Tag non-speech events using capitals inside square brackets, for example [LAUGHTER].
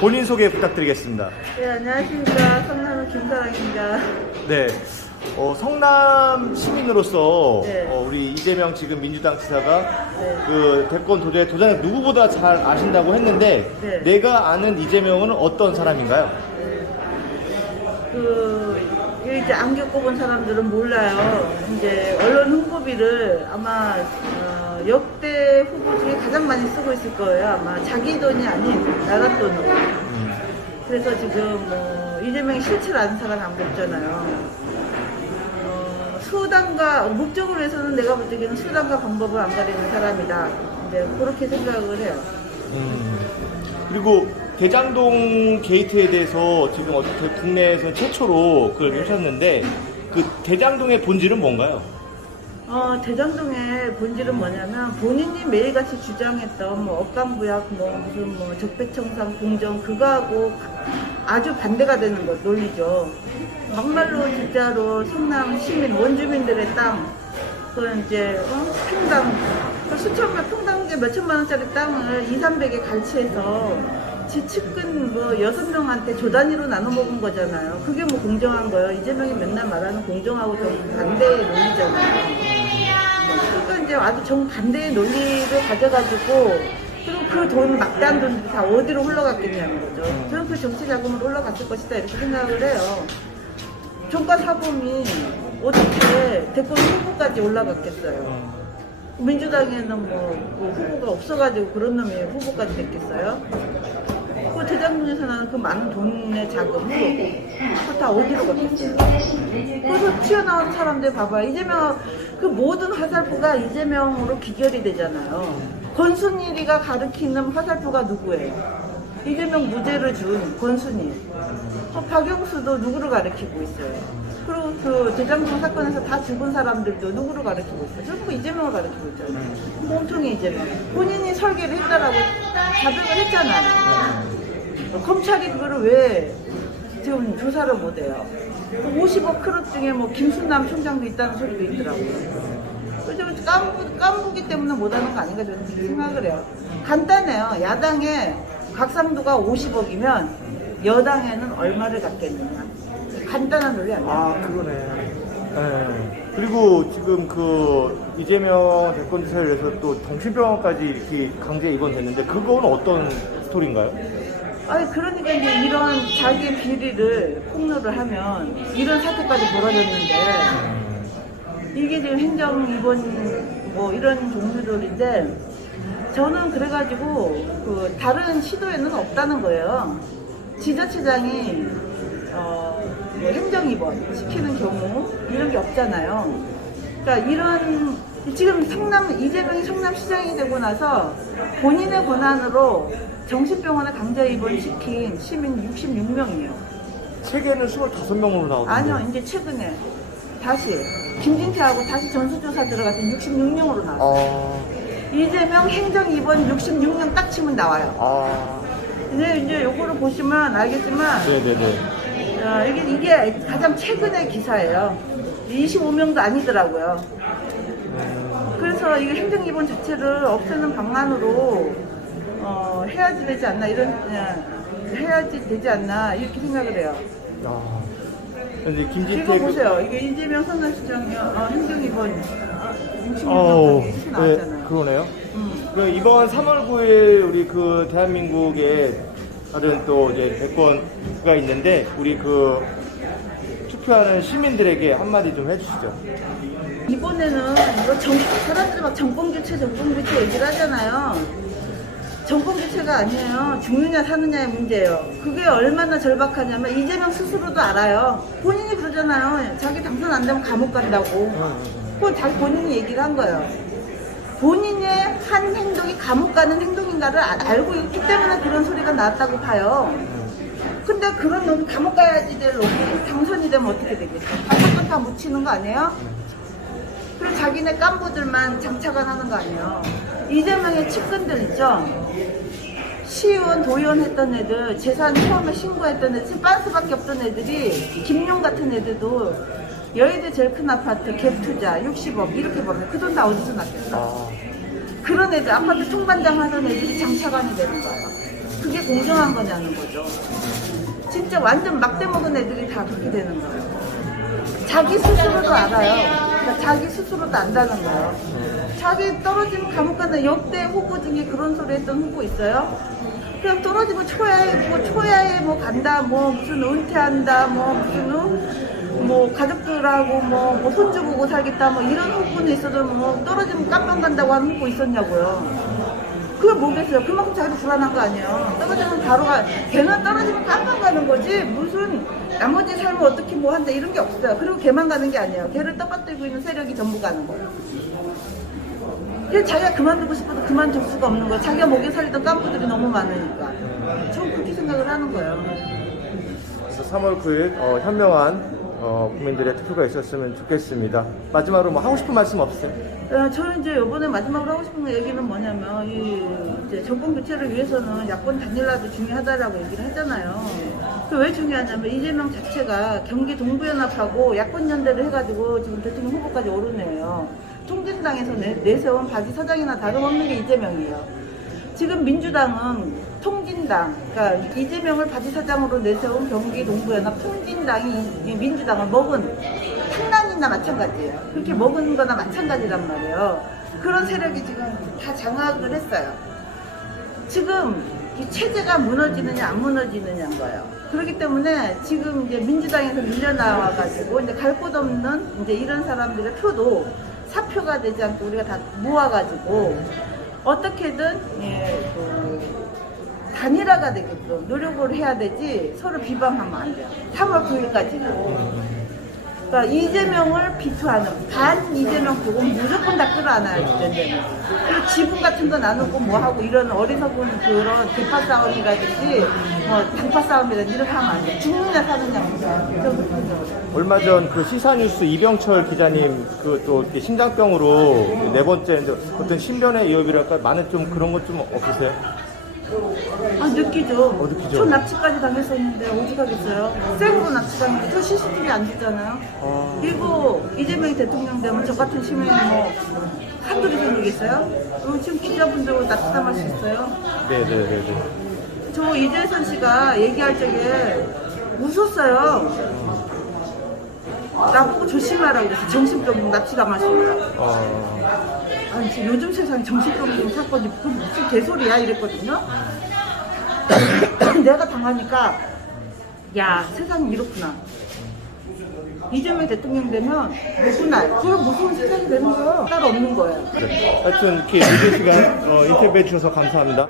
본인 소개 부탁드리겠습니다. 네, 안녕하십니까. 성남의 김사랑입니다. 네. 어, 성남 시민으로서 네. 어, 우리 이재명 지금 민주당 지사가 네. 그 대권 도전에 도전에 누구보다 잘 아신다고 했는데 네. 내가 아는 이재명은 어떤 사람인가요? 그, 이제 안 겪어본 사람들은 몰라요. 이제 언론 홍보비를 아마, 어, 역대 후보 중에 가장 많이 쓰고 있을 거예요. 아마 자기 돈이 아닌 나라 돈으로. 음. 그래서 지금 뭐, 이재명이 실체를 아는 사람이 아무도 없잖아요. 어, 수단과, 목적으로 해서는 내가 볼 때는 수단과 방법을 안 가리는 사람이다. 이제 그렇게 생각을 해요. 음. 그리고 대장동 게이트에 대해서 지금 어떻게 국내에서 최초로 그걸 하셨는데 그 대장동의 본질은 뭔가요? 어, 대장동의 본질은 뭐냐면 본인이 매일같이 주장했던 뭐 억강부약 뭐 무슨 뭐 적폐청산 공정 그거하고 아주 반대가 되는 것 논리죠. 막말로 진짜로 성남 시민 원주민들의 땅 그건 이제 어? 평당 그 수천만 평당계 몇천만 원짜리 땅을 2, 300에 갈취해서 지 측근 뭐 여섯 명한테 조 단위로 나눠 먹은 거잖아요. 그게 뭐 공정한 거예요. 이재명이 맨날 말하는 공정하고 정 반대의 논리잖아요. 그러니까 이제 아주 정반대의 논리를 가져가지고 그리고 그 돈 막대한 돈들이 다 어디로 흘러갔겠냐는 거죠. 저는 그 정치 자금으로 흘러갔을 것이다 이렇게 생각을 해요. 종가 사범이 어떻게 대권 후보까지 올라갔겠어요. 민주당에는 뭐, 뭐 후보가 없어가지고 그런 놈이 후보까지 됐겠어요? 그 대장동에서 나는 그 많은 돈의 자금, 그거 다 어디로 갔겠어요? 그래서 튀어나온 사람들 봐봐. 이재명, 그 모든 화살표가 이재명으로 귀결이 되잖아요. 권순일이가 가르치는 화살표가 누구예요? 이재명 무죄를 준 권순일. 어, 박영수도 누구를 가르치고 있어요? 그리고 그 대장동 사건에서 다 죽은 사람들도 누구를 가르치고 있어요? 전부 이재명을 가르치고 있잖아요. 몸통이 이재명. 본인이 설계를 했다라고 자백을 했잖아요. 검찰이 그거를 왜 지금 조사를 못해요? 50억 크롯 중에 뭐 김순남 총장도 있다는 소리도 있더라고요. 깐부, 깐부기 때문에 못하는 거 아닌가 저는 생각을 해요. 간단해요. 야당에 각상도가 50억이면 여당에는 얼마를 갖겠느냐. 간단한 논리 아니야. 아 그러네. 네. 그리고 지금 그 이재명 대권 주사를 위해서 또 정신병원까지 이렇게 강제 입원됐는데 그건 어떤 스토리인가요? 아니 그러니까 이제 이런 자기의 비리를 폭로를 하면 이런 사태까지 벌어졌는데 이게 지금 행정 입원 뭐 이런 종류들인데 저는 그래가지고 그 다른 시도에는 없다는 거예요. 지자체장이 어, 뭐 행정 입원 시키는 경우 이런 게 없잖아요. 그러니까 이런 지금 성남 이재명이 성남시장이 되고 나서 본인의 권한으로 정신병원에 강제 입원시킨 시민 66명이에요. 세계는 25명으로 나오던데. 아니요, 이제 최근에 다시 김진태하고 다시 전수조사 들어갔더니 66명으로 나왔어요. 아, 이재명 행정 입원 66명 딱 치면 나와요. 아, 이제 이제 요거를 보시면 알겠지만 네네네. 어, 이게 이게 가장 최근의 기사예요. 25명도 아니더라고요. 그래서 이 행정 입원 자체를 없애는 방안으로 어, 해야지 되지 않나 이런 어, 해야지 되지 않나 이렇게 생각을 해요. 아, 이제 김진태 지금 그- 보세요. 이게 이재명 성남시장이 어, 행정 입원 어, 60명 어우, 이렇게 네, 나왔잖아요. 그러네요. 음. 그 이번 3월 9일 우리 그 대한민국의 다른 또 이제 대권가 있는데 우리 그 투표하는 시민들에게 한마디 좀 해주시죠. 이번에는 이거 정, 사람들이 막 정권 교체, 정권 교체 얘기를 하잖아요. 정권 교체가 아니에요. 죽느냐 사느냐의 문제예요. 그게 얼마나 절박하냐면 이재명 스스로도 알아요. 본인이 그러잖아요. 자기 당선 안 되면 감옥 간다고. 그건 자기 본인이 얘기를 한 거예요. 본인의 한 행동이 감옥 가는 행동인가를 아- 알고 있기 때문에 그런 소리가 나왔다고 봐요. 근데 그런 놈이 감옥 가야지 될 놈이 당선이 되면 어떻게 되겠어? 다 사건 다 묻히는 거 아니에요? 그리고 자기네 깐부들만 장차관 하는 거 아니에요. 이재명의 측근들 있죠? 시의원, 도의원 했던 애들, 재산 처음에 신고했던 애들, 빤스밖에 없던 애들이, 김용 같은 애들도 여의도 제일 큰 아파트 갭 투자 60억 이렇게 벌어요. 그돈 다 어디서 났겠어? 아, 그런 애들, 아파트 통반장 하던 애들이 장차관이 되는 거예요. 그게 공정한 거냐는 거죠. 진짜 완전 막대 먹은 애들이 다 그렇게 되는 거예요. 자기 스스로도 알아요. 그러니까 자기 스스로도 안다는 거예요. 자기 떨어지면 감옥 가는 역대 후보 중에 그런 소리 했던 후보 있어요? 그냥 떨어지면 초야에 뭐 초야에 뭐 간다 뭐 무슨 은퇴한다 뭐 무슨 어? 뭐 가족들하고 뭐, 뭐 손주 보고 살겠다 뭐 이런 후보는 있어도 뭐 떨어지면 깜빵 간다고 하는 후보 있었냐고요. 그걸 뭐겠어요? 그만큼 자기도 불안한 거 아니에요. 떨어지면 바로 가. 걔는 떨어지면 깜빵 가는 거지. 무슨 나머지 삶을 어떻게 뭐 한다 이런 게 없어요. 그리고 걔만 가는 게 아니에요. 걔를 떠받들고 있는 세력이 전부 가는 거예요. 그래서 자기가 그만두고 싶어도 그만둘 수가 없는 거예요. 자기가 목에 살리던 깐부들이 너무 많으니까. 전 그렇게 생각을 하는 거예요. 그래서 3월 9일 어, 현명한 어, 국민들의 투표가 있었으면 좋겠습니다. 마지막으로 뭐 하고 싶은 말씀 없어요? 어, 저는 이제 이번에 마지막으로 하고 싶은 얘기는 뭐냐면 이 이제 정권 교체를 위해서는 야권 단일화도 중요하다라고 얘기를 하잖아요. 그왜 중요하냐면 이재명 자체가 경기 동부연합하고 야권 연대를 해가지고 지금 대통령 후보까지 오르네요. 통진당에서 내, 내세운 바지 사장이나 다름없는 게 이재명이에요. 지금 민주당은 통진당, 그러니까 이재명을 바지 사장으로 내세운 경기 동부연합 통진당이 민주당을 먹은 한난이나 마찬가지예요. 그렇게 먹은 거나 마찬가지란 말이에요. 그런 세력이 지금 다 장악을 했어요. 지금 이 체제가 무너지느냐 안 무너지느냐인 거예요. 그렇기 때문에 지금 이제 민주당에서 밀려나와가지고 이제 갈 곳 없는 이제 이런 사람들의 표도 사표가 되지 않고 우리가 다 모아가지고 어떻게든 예, 그 단일화가 되게끔 노력을 해야 되지 서로 비방하면 안 돼요. 3월 9일까지는. 그러니까 이재명을 비토하는 반 이재명 보고 무조건 다 끌어안아야 된다는 그리고 지분 같은 거 나누고 뭐 하고 이런 어리석은 그런 대파 싸움이라든지 뭐 당파 싸움이라든지 이렇게 하면 안 돼. 죽느냐 사느냐 그죠. 얼마 전 그 시사뉴스 이병철 기자님 그 또 심장병으로 네 번째인데 어떤 신변의 위협이랄까 많은 좀 그런 것 좀 없으세요? 아 느끼죠. 어, 느끼죠. 저 납치까지 당했었는데 어디 가겠어요. 생으로 납치당했는데 저 CCTV 안 됐잖아요. 아. 그리고 이재명이 대통령 되면 저 같은 시민이 뭐 한둘이 생기겠어요? 어, 지금 기자분들 납치당할 수 있어요. 네네네네. 저 이재선 씨가 얘기할 적에 웃었어요. 나보고 조심하라고 그랬어. 정신병 있다. 아, 아니, 지금 요즘 세상에 정신병 사건이 그 무슨 개소리야 이랬거든요. [COUGHS] 내가 당하니까 야 세상이 이렇구나. 이재명 대통령 되면 누구나 그런 무서운 세상이 되는 거예요. 따로 없는 거예요. 하여튼 이렇게 늦은 시간 어, 인터뷰해 주셔서 감사합니다.